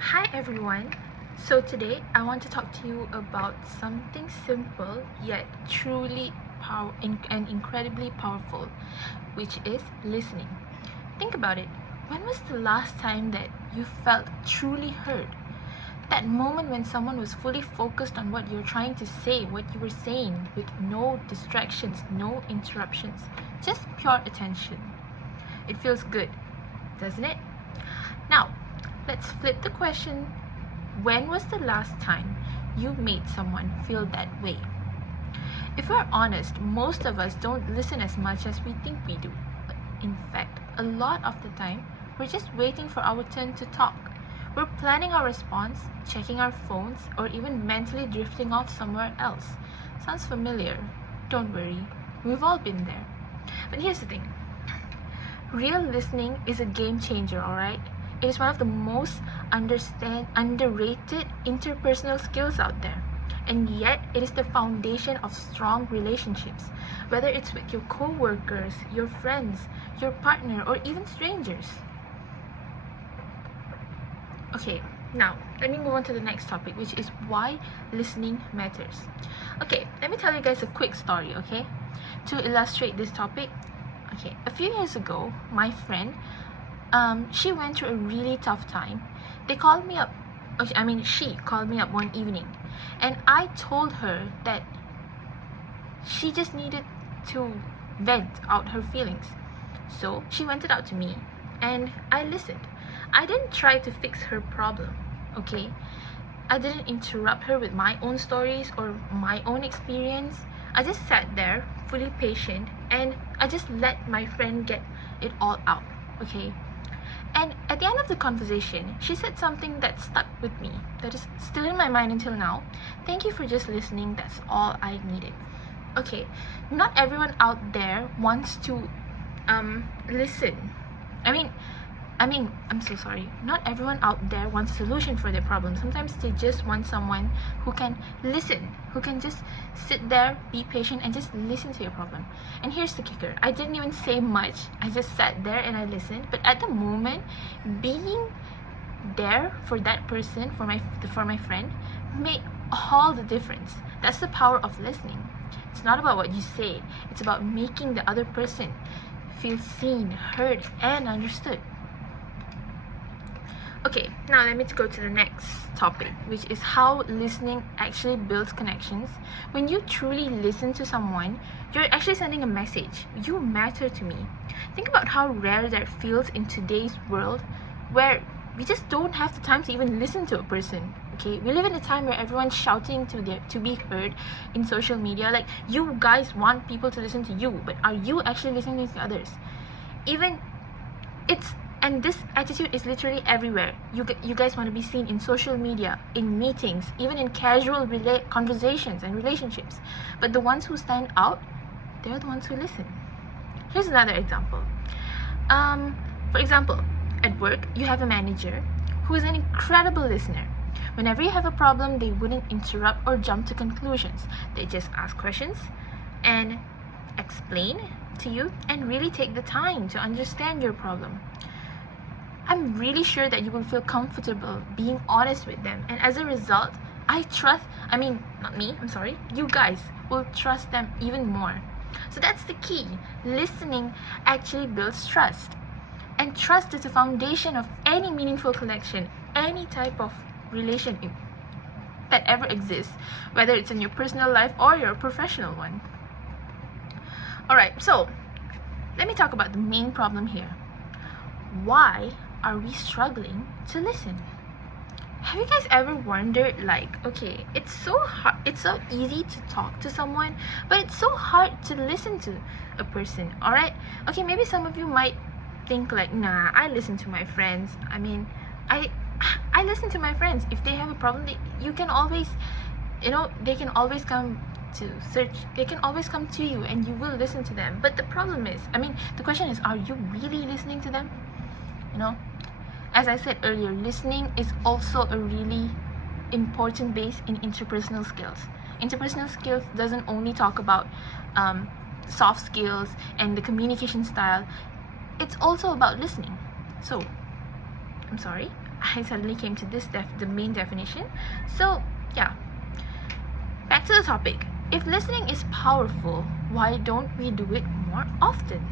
Hi everyone. So today I want to talk to you about something simple yet truly and incredibly powerful, which is listening. Think about it. When was the last time that you felt truly heard? That moment when someone was fully focused on what you're trying to say, what you were saying, with no distractions, no interruptions, just pure attention. It feels good, doesn't it? Now, let's flip the question. When was the last time you made someone feel that way? If we're honest, most of us don't listen as much as we think we do. In fact, a lot of the time, we're just waiting for our turn to talk. We're planning our response, checking our phones, or even mentally drifting off somewhere else. Sounds familiar? Don't worry, we've all been there. But here's the thing. Real listening is a game changer, alright? It is one of the most underrated interpersonal skills out there. And yet, it is the foundation of strong relationships. Whether it's with your co-workers, your friends, your partner, or even strangers. Okay, now, let me move on to the next topic, which is why listening matters. Okay, let me tell you guys a quick story, okay? To illustrate this topic. Okay, a few years ago, my friend, she went through a really tough time. She called me up one evening, and I told her that she just needed to vent out her feelings. So she vented out to me, and I listened. I didn't try to fix her problem, okay? I didn't interrupt her with my own stories or my own experience. I just sat there, fully patient, and I just let my friend get it all out, okay? And at the end of the conversation, she said something that stuck with me, that is still in my mind until now. Thank you for just listening, that's all I needed. Okay, not everyone out there wants to listen. I'm so sorry. Not everyone out there wants a solution for their problem. Sometimes they just want someone who can listen, who can just sit there, be patient, and just listen to your problem. And here's the kicker. I didn't even say much. I just sat there and I listened. But at the moment, being there for that person, for my friend, made all the difference. That's the power of listening. It's not about what you say. It's about making the other person feel seen, heard, and understood. Okay, now let me go to the next topic, which is how listening actually builds connections. When you truly listen to someone, you're actually sending a message. You matter to me. Think about how rare that feels in today's world, where we just don't have the time to even listen to a person. Okay, we live in a time where everyone's shouting to be heard in social media. Like, you guys want people to listen to you, but are you actually listening to others? And this attitude is literally everywhere. You guys want to be seen in social media, in meetings, even in casual conversations and relationships. But the ones who stand out, they're the ones who listen. Here's another example. For example, at work, you have a manager who is an incredible listener. Whenever you have a problem, they wouldn't interrupt or jump to conclusions. They just ask questions and explain to you and really take the time to understand your problem. I'm really sure that you will feel comfortable being honest with them, and as a result, you guys will trust them even more. So that's the key. Listening actually builds trust, and trust is the foundation of any meaningful connection, any type of relation that ever exists, whether it's in your personal life or your professional one. Alright, so let me talk about the main problem here. Why are we struggling to listen? Have you guys ever wondered, okay, it's so hard, it's so easy to talk to someone, but it's so hard to listen to a person, alright? Okay, maybe some of you might think nah, I listen to my friends. I listen to my friends. If they have a problem, they can always come to you and you will listen to them. But the problem is, the question is, are you really listening to them? As I said earlier, listening is also a really important base in interpersonal skills. Interpersonal skills doesn't only talk about soft skills and the communication style. It's also about listening. So, I'm sorry, I suddenly came to this the main definition. So yeah, back to the topic. If listening is powerful, why don't we do it more often?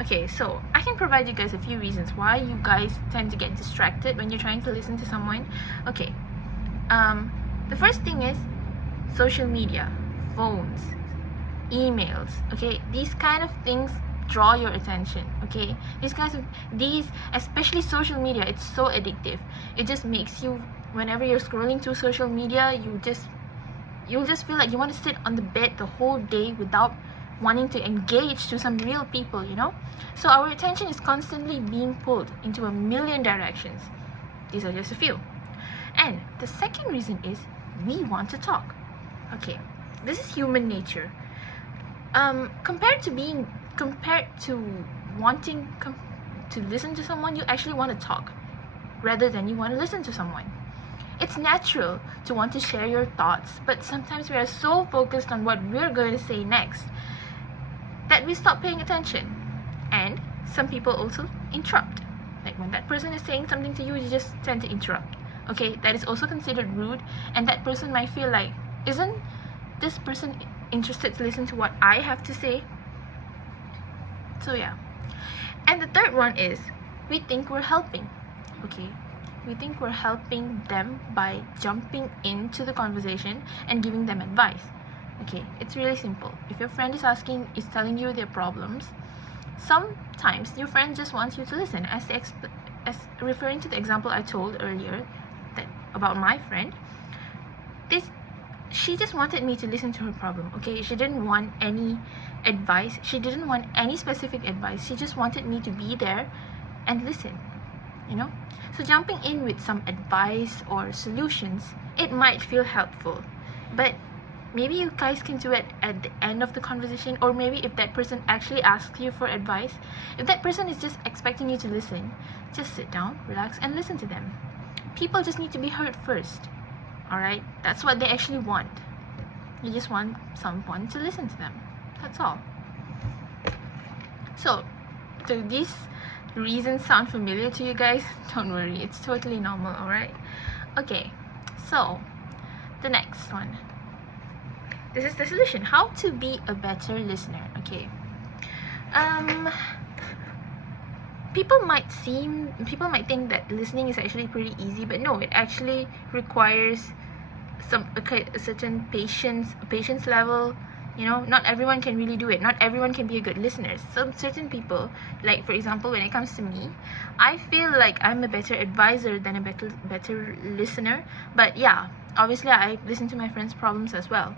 Okay, so I can provide you guys a few reasons why you guys tend to get distracted when you're trying to listen to someone. Okay, the first thing is social media, phones, emails. Okay, these kind of things draw your attention. Okay, these especially social media, it's so addictive. It just makes you, whenever you're scrolling through social media, you'll just feel like you want to sit on the bed the whole day without wanting to engage to some real people, you know. So our attention is constantly being pulled into a million directions. These are just a few. And the second reason is we want to talk. Okay, this is human nature. Compared to wanting to listen to someone, you actually want to talk rather than you want to listen to someone. It's natural to want to share your thoughts, but sometimes we are so focused on what we're going to say next that we stop paying attention. And some people also interrupt. Like when that person is saying something to you, you just tend to interrupt. Okay, that is also considered rude, and that person might feel like, isn't this person interested to listen to what I have to say? So yeah. And the third one is we think we're helping. Okay, we think we're helping them by jumping into the conversation and giving them advice. Okay, it's really simple. If your friend is telling you their problems, sometimes your friend just wants you to listen. As referring to the example I told earlier about my friend, she just wanted me to listen to her problem. Okay, she didn't want any advice. She didn't want any specific advice. She just wanted me to be there and listen, you know. So jumping in with some advice or solutions, it might feel helpful, but maybe you guys can do it at the end of the conversation, or maybe if that person actually asks you for advice, if that person is just expecting you to listen, just sit down, relax, and listen to them. People just need to be heard first. Alright, that's what they actually want. You just want someone to listen to them. That's all. So, do these reasons sound familiar to you guys? Don't worry, it's totally normal, alright? Okay, so the next one. This is the solution. How to be a better listener. Okay. People might think that listening is actually pretty easy, but no, it actually requires a certain patience level. You know, not everyone can really do it. Not everyone can be a good listener. Certain people, like for example, when it comes to me, I feel like I'm a better advisor than a better listener. But yeah, obviously I listen to my friends' problems as well.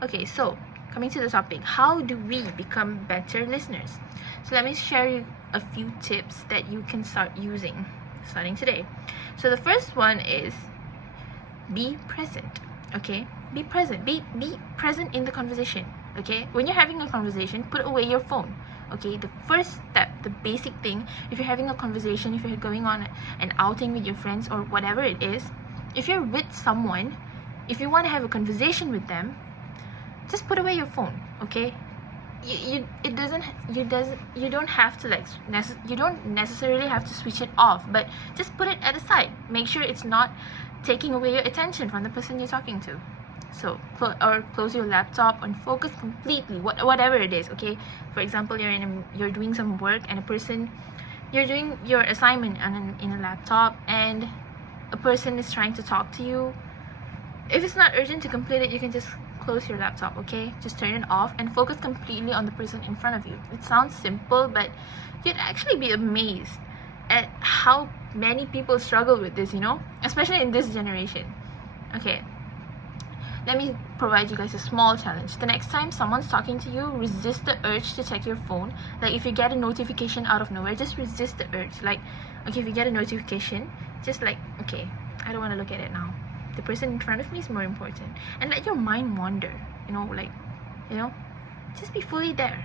Okay, so coming to the topic, how do we become better listeners? So let me share you a few tips that you can start using starting today. So the first one is be present. Okay, be present. Be present in the conversation. Okay, when you're having a conversation, put away your phone. Okay, the first step, the basic thing, if you're having a conversation, if you're going on an outing with your friends or whatever it is, if you're with someone, if you want to have a conversation with them, just put away your phone. Okay, you don't have to you don't necessarily have to switch it off, but just put it at the side. Make sure it's not taking away your attention from the person you're talking to. So close your laptop and focus completely, whatever it is. Okay, for example, you're doing some work and you're doing your assignment in a laptop, and a person is trying to talk to you. If it's not urgent to complete it, you can just close your laptop. Okay, just turn it off and focus completely on the person in front of you. It sounds simple, but you'd actually be amazed at how many people struggle with this, you know, especially in this generation. Okay, let me provide you guys a small challenge. The next time someone's talking to you, resist the urge to check your phone. Like if you get a notification out of nowhere, just resist the urge. Like, okay, if you get a notification, just like, okay, I don't want to look at it now. The person in front of me is more important. And let your mind wander, just be fully there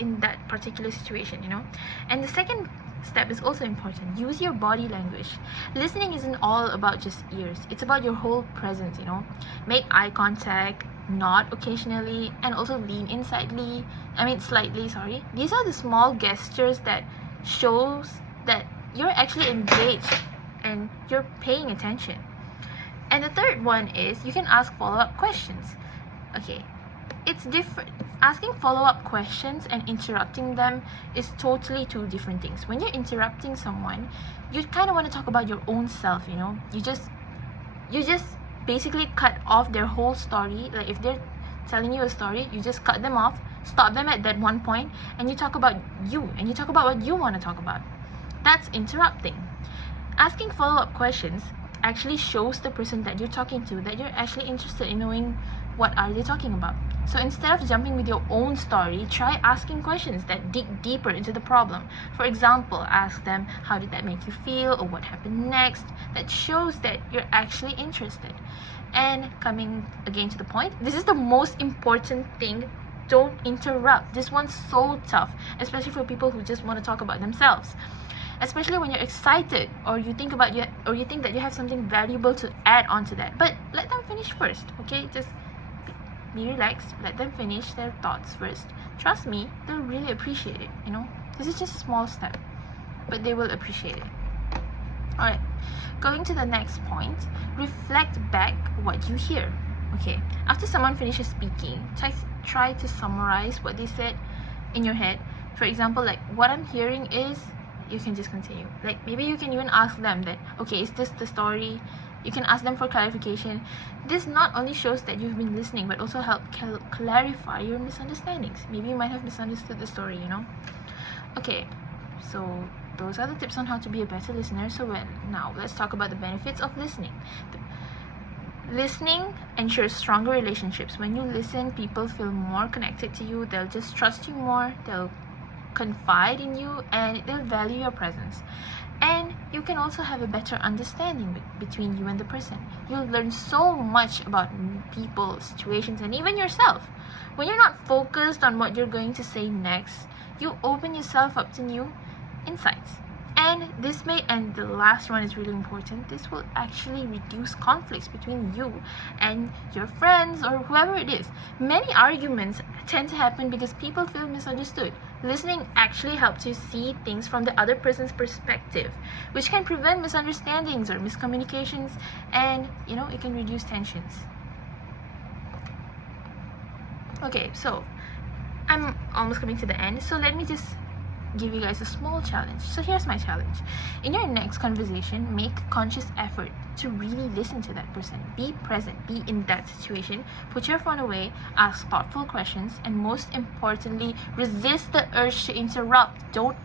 in that particular situation, And the second step is also important. Use your body language. Listening isn't all about just ears. It's about your whole presence, Make eye contact, nod occasionally, and also lean in slightly. Sorry. These are the small gestures that shows that you're actually engaged and you're paying attention. And the third one is you can ask follow-up questions. Okay, it's different. Asking follow-up questions and interrupting them is totally two different things. When you're interrupting someone, you kind of want to talk about your own self, you know. You just basically cut off their whole story. Like if they're telling you a story, you just cut them off, stop them at that one point, and you talk about you, and you talk about what you want to talk about. That's interrupting. Asking follow-up questions actually shows the person that you're talking to that you're actually interested in knowing what are they talking about. So instead of jumping with your own story, try asking questions that dig deeper into the problem. For example, ask them, how did that make you feel, or what happened next? That shows that you're actually interested. And coming again to the point, this is the most important thing. Don't interrupt. This one's so tough, especially for people who just want to talk about themselves. Especially when you're excited, or you think that you have something valuable to add on to that. But let them finish first, okay? Just be relaxed. Let them finish their thoughts first. Trust me, they'll really appreciate it, you know? This is just a small step, but they will appreciate it. Alright, going to the next point, reflect back what you hear. Okay, after someone finishes speaking, try to summarize what they said in your head. For example, like, what I'm hearing is, you can just continue. Like, maybe you can even ask them that, okay, is this the story? You can ask them for clarification. This not only shows that you've been listening, but also help clarify your misunderstandings. Maybe you might have misunderstood the story, you know? Okay, so those are the tips on how to be a better listener. So now let's talk about the benefits of listening. Listening ensures stronger relationships. When you listen, people feel more connected to you. They'll just trust you more. They'll confide in you, and they'll value your presence. And you can also have a better understanding between you and the person. You'll learn so much about people, situations, and even yourself. When you're not focused on what you're going to say next, you open yourself up to new insights. And the last one is really important, this will actually reduce conflicts between you and your friends or whoever it is. Many arguments tend to happen because people feel misunderstood. Listening actually helps you see things from the other person's perspective, which can prevent misunderstandings or miscommunications, and you know, it can reduce tensions. Okay, so I'm almost coming to the end, so let me just give you guys a small challenge. So here's my challenge. In your next conversation, make conscious effort to really listen to that person. Be present, be in that situation, put your phone away, ask thoughtful questions, and most importantly, resist the urge to interrupt. Don't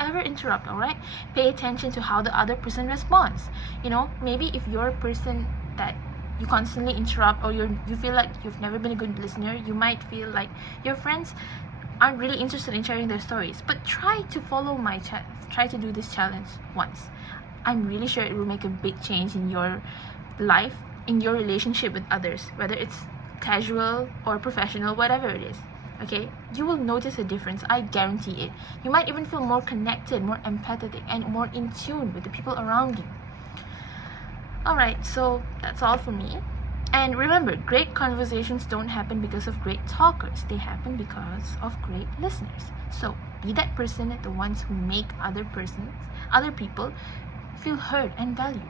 ever interrupt, alright? Pay attention to how the other person responds. You know, maybe if you're a person that you constantly interrupt, or you feel like you've never been a good listener, you might feel like your friends aren't really interested in sharing their stories. But try to follow try to do this challenge once. I'm really sure it will make a big change in your life, in your relationship with others, whether it's casual or professional, whatever it is. Okay, you will notice a difference. I guarantee it. You might even feel more connected, more empathetic, and more in tune with the people around you. Alright, so that's all for me. And remember, great conversations don't happen because of great talkers. They happen because of great listeners. So be that person, the ones who make other people feel heard and valued.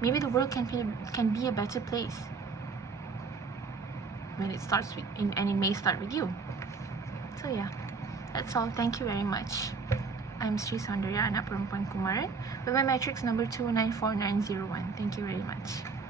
Maybe the world can be a better place when it starts with, and it may start with you. So yeah, that's all. Thank you very much. I'm Sri Saundarya, anak perempuan Kumaran, with my matrix number 294901. Thank you very much.